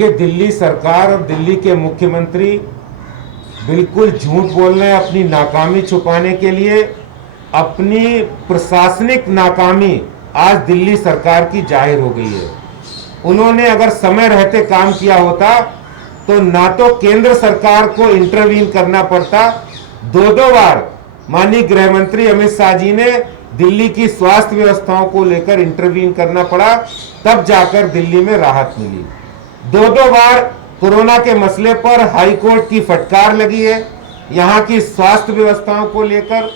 देखिए, दिल्ली सरकार और दिल्ली के मुख्यमंत्री बिल्कुल झूठ बोल रहे हैं अपनी नाकामी छुपाने के लिए। अपनी प्रशासनिक नाकामी आज दिल्ली सरकार की जाहिर हो गई है। उन्होंने अगर समय रहते काम किया होता तो ना तो केंद्र सरकार को इंटरवीन करना पड़ता, दो बार माननीय गृह मंत्री अमित शाह जी ने दिल्ली की स्वास्थ्य व्यवस्थाओं को लेकर इंटरवीन करना पड़ा, तब जाकर दिल्ली में राहत मिली। दो बार कोरोना के मसले पर हाई कोर्ट की फटकार लगी है, यहाँ की स्वास्थ्य व्यवस्थाओं को लेकर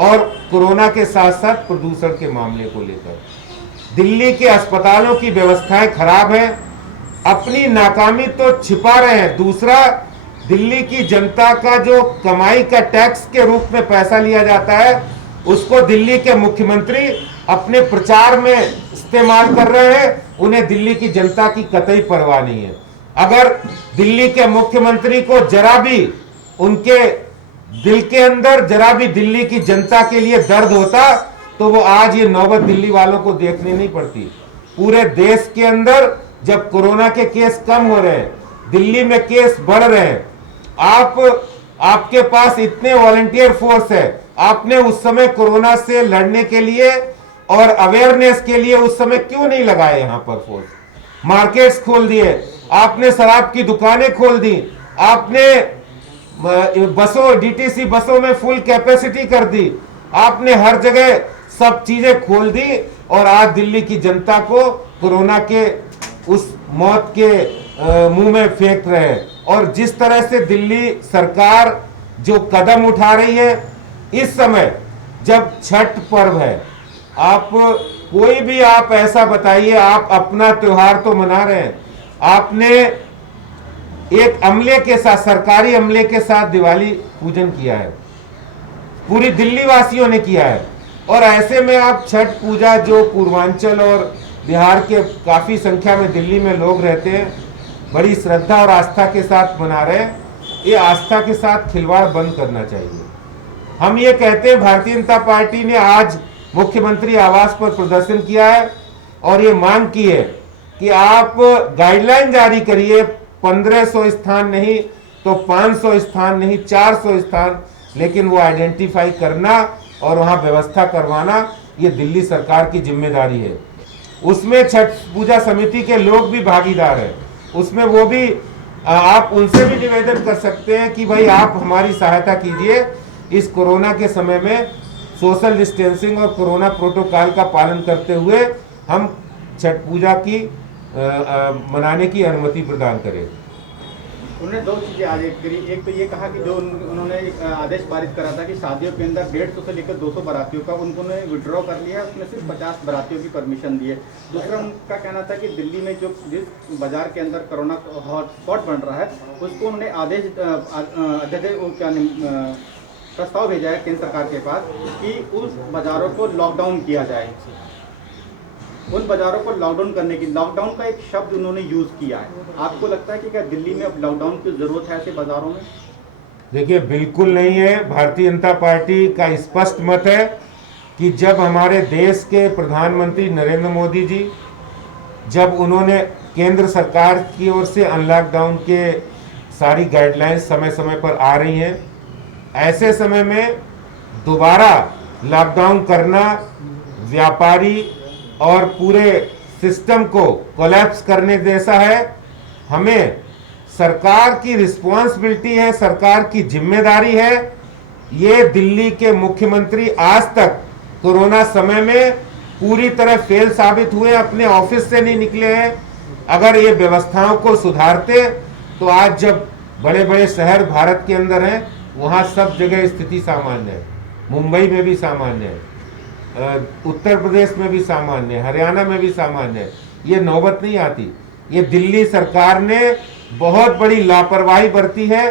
और कोरोना के साथ साथ प्रदूषण के मामले को लेकर। दिल्ली के अस्पतालों की व्यवस्थाएं खराब है, अपनी नाकामी तो छिपा रहे हैं। दूसरा, दिल्ली की जनता का जो कमाई का टैक्स के रूप में पैसा लिया जाता है, उसको दिल्ली के मुख्यमंत्री अपने प्रचार में इस्तेमाल कर रहे हैं। उन्हें दिल्ली की जनता की कतई परवाह नहीं है। अगर दिल्ली के मुख्यमंत्री को जरा भी उनके दिल के अंदर जरा भी दिल्ली की जनता के लिए दर्द होता तो वो आज ये नौबत दिल्ली वालों को देखनी नहीं पड़ती। पूरे देश के अंदर जब कोरोना के केस कम हो रहे हैं, दिल्ली में केस बढ़ रहे हैं, आपके पास इतने वॉलंटियर फोर्स है, आपने उस समय कोरोना से लड़ने के लिए और अवेयरनेस के लिए उस समय क्यों नहीं लगाए? यहाँ पर फोर्स, मार्केट्स खोल दिए, आपने शराब की दुकानें खोल दी, आपने बसों डीटीसी बसों में फुल कैपेसिटी कर दी, आपने हर जगह सब चीजें खोल दी और आज दिल्ली की जनता को कोरोना के उस मौत के मुंह में फेंक रहे हैं। और जिस तरह से दिल्ली सरकार जो कदम उठा रही है इस समय जब छठ पर्व है, आप कोई भी आप ऐसा बताइए, आप अपना त्योहार तो मना रहे हैं, आपने एक अमले के साथ, सरकारी अमले के साथ दिवाली पूजन किया है, पूरी दिल्ली वासियों ने किया है। और ऐसे में आप छठ पूजा जो पूर्वांचल और बिहार के काफी संख्या में दिल्ली में लोग रहते हैं, बड़ी श्रद्धा और आस्था के साथ मना रहे हैं, ये आस्था के साथ खिलवाड़ बंद करना चाहिए। हम ये कहते हैं, भारतीय जनता पार्टी ने आज मुख्यमंत्री आवास पर प्रदर्शन किया है और ये मांग की है कि आप गाइडलाइन जारी करिए, 1500 स्थान नहीं तो 500 स्थान नहीं, 400 स्थान, लेकिन वो आइडेंटिफाई करना और वहां व्यवस्था करवाना ये दिल्ली सरकार की जिम्मेदारी है। उसमें छठ पूजा समिति के लोग भी भागीदार हैं, उसमें वो भी आप उनसे भी निवेदन कर सकते हैं कि भाई आप हमारी सहायता कीजिए, इस कोरोना के समय में सोशल डिस्टेंसिंग और कोरोना प्रोटोकॉल का पालन करते हुए हम छठ पूजा की मनाने की अनुमति प्रदान करें। उन्होंने दो चीजें आज करी। एक तो ये कहा कि जो उन्होंने आदेश पारित करा था कि शादियों के अंदर 150 से लेकर 200 बारातियों का उन्होंने विड्रॉ कर लिया, उसमें सिर्फ 50 बारातियों की परमिशन दी है। दूसरा उनका कहना था कि दिल्ली में जो जिस बाजार के अंदर कोरोना हॉटस्पॉट बन रहा है उसको उन्होंने आदेश प्रस्ताव भेजा है केंद्र सरकार के पास कि उस बाजारों को लॉकडाउन किया जाए। उन बाजारों को लॉकडाउन करने की, लॉकडाउन का एक शब्द उन्होंने यूज किया है। आपको लगता है कि क्या दिल्ली में अब लॉकडाउन की जरूरत है ऐसे बाजारों में? देखिए, बिल्कुल नहीं है। भारतीय जनता पार्टी का स्पष्ट मत है कि जब हमारे देश के प्रधानमंत्री नरेंद्र मोदी जी, जब उन्होंने केंद्र सरकार की ओर से अनलॉकडाउन के सारी गाइडलाइंस समय समय पर आ रही हैं, ऐसे समय में दोबारा लॉकडाउन करना व्यापारी और पूरे सिस्टम को कोलैप्स करने जैसा है। हमें सरकार की रिस्पॉन्सिबिलिटी है, सरकार की जिम्मेदारी है। ये दिल्ली के मुख्यमंत्री आज तक कोरोना समय में पूरी तरह फेल साबित हुए, अपने ऑफिस से नहीं निकले हैं। अगर ये व्यवस्थाओं को सुधारते तो आज जब बड़े बड़े शहर भारत के अंदर हैं, वहाँ सब जगह स्थिति सामान्य है। मुंबई में भी सामान्य है, उत्तर प्रदेश में भी सामान्य है, हरियाणा में भी सामान्य है, ये नौबत नहीं आती। ये दिल्ली सरकार ने बहुत बड़ी लापरवाही बरती है।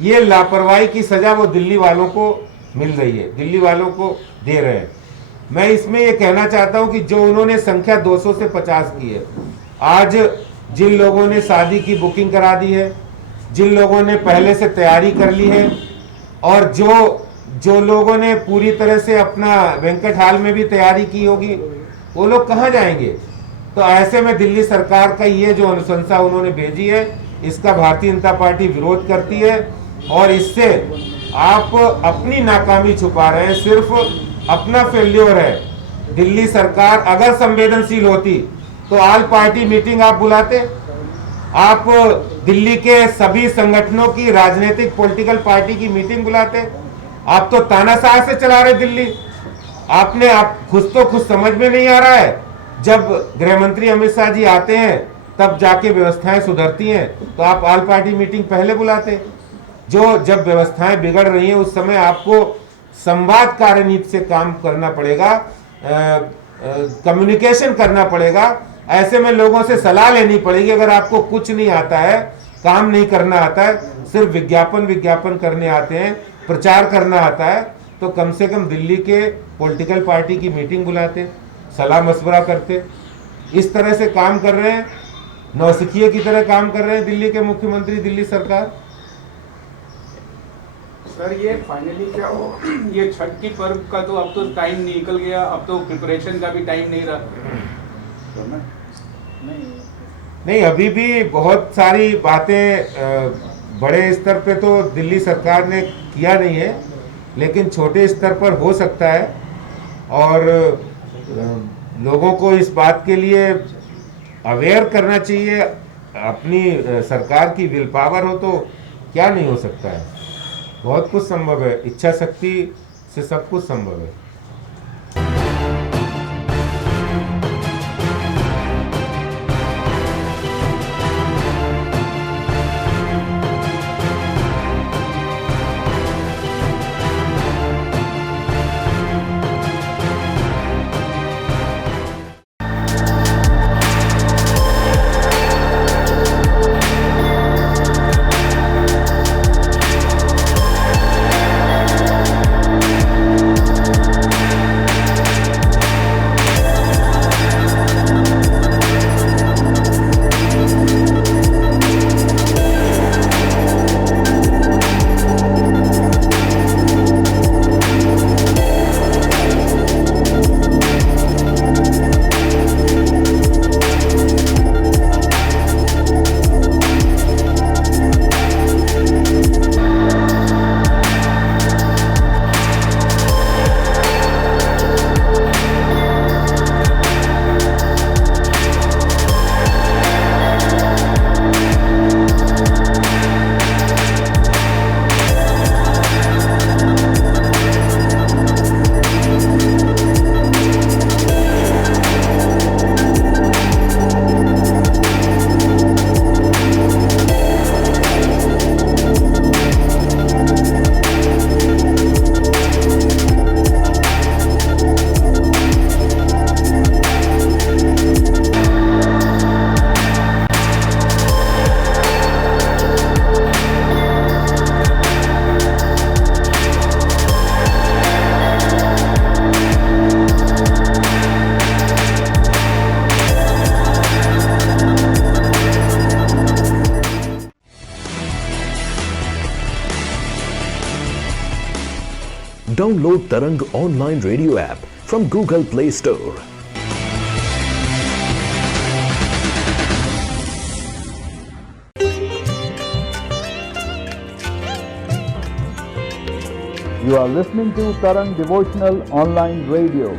ये लापरवाही की सजा वो दिल्ली वालों को मिल रही है, दिल्ली वालों को दे रहे हैं। मैं इसमें ये कहना चाहता हूं कि जो उन्होंने संख्या 200 से 50 की है, आज जिन लोगों ने शादी की बुकिंग करा दी है, जिन लोगों ने पहले से तैयारी कर ली है और जो लोगों ने पूरी तरह से अपना बैंक्वेट हॉल में भी तैयारी की होगी, वो लोग कहाँ जाएंगे? तो ऐसे में दिल्ली सरकार का ये जो अनुशंसा उन्होंने भेजी है, इसका भारतीय जनता पार्टी विरोध करती है और इससे आप अपनी नाकामी छुपा रहे हैं, सिर्फ अपना फेल्योर है। दिल्ली सरकार अगर संवेदनशील होती तो ऑल पार्टी मीटिंग आप बुलाते, आप दिल्ली के सभी संगठनों की राजनीतिक पॉलिटिकल पार्टी की मीटिंग बुलाते। आप तो तानाशाह से चला रहे दिल्ली। आपने आप खुद समझ में नहीं आ रहा है, जब गृह मंत्री अमित शाह जी आते हैं तब जाके व्यवस्थाएं सुधरती हैं, तो आप ऑल पार्टी मीटिंग पहले बुलाते। जो जब व्यवस्थाएं बिगड़ रही हैं उस समय आपको संवाद कार्यनीति से काम करना पड़ेगा, कम्युनिकेशन करना पड़ेगा। ऐसे में लोगों से सलाह लेनी पड़ेगी। अगर आपको कुछ नहीं आता है, काम नहीं करना आता है, सिर्फ विज्ञापन करने आते हैं, प्रचार करना आता है, तो कम से कम दिल्ली के पॉलिटिकल पार्टी की मीटिंग बुलाते, सलाह मशवरा करते। इस तरह से काम कर रहे हैं, नौसिखिए की तरह काम कर रहे हैं दिल्ली के मुख्यमंत्री, दिल्ली सरकार। सर ये फाइनली क्या हो, ये छठ की पर्व का तो अब तो टाइम निकल गया, अब तो प्रिपरेशन का भी टाइम नहीं रहा। तो नहीं, अभी भी बहुत सारी बातें बड़े स्तर पे तो दिल्ली सरकार ने किया नहीं है, लेकिन छोटे स्तर पर हो सकता है और लोगों को इस बात के लिए अवेयर करना चाहिए। अपनी सरकार की विल पावर हो तो क्या नहीं हो सकता है, बहुत कुछ संभव है। इच्छा शक्ति से सब कुछ संभव है। Download Tarang online radio app from Google Play Store. You are listening to Tarang Devotional Online Radio.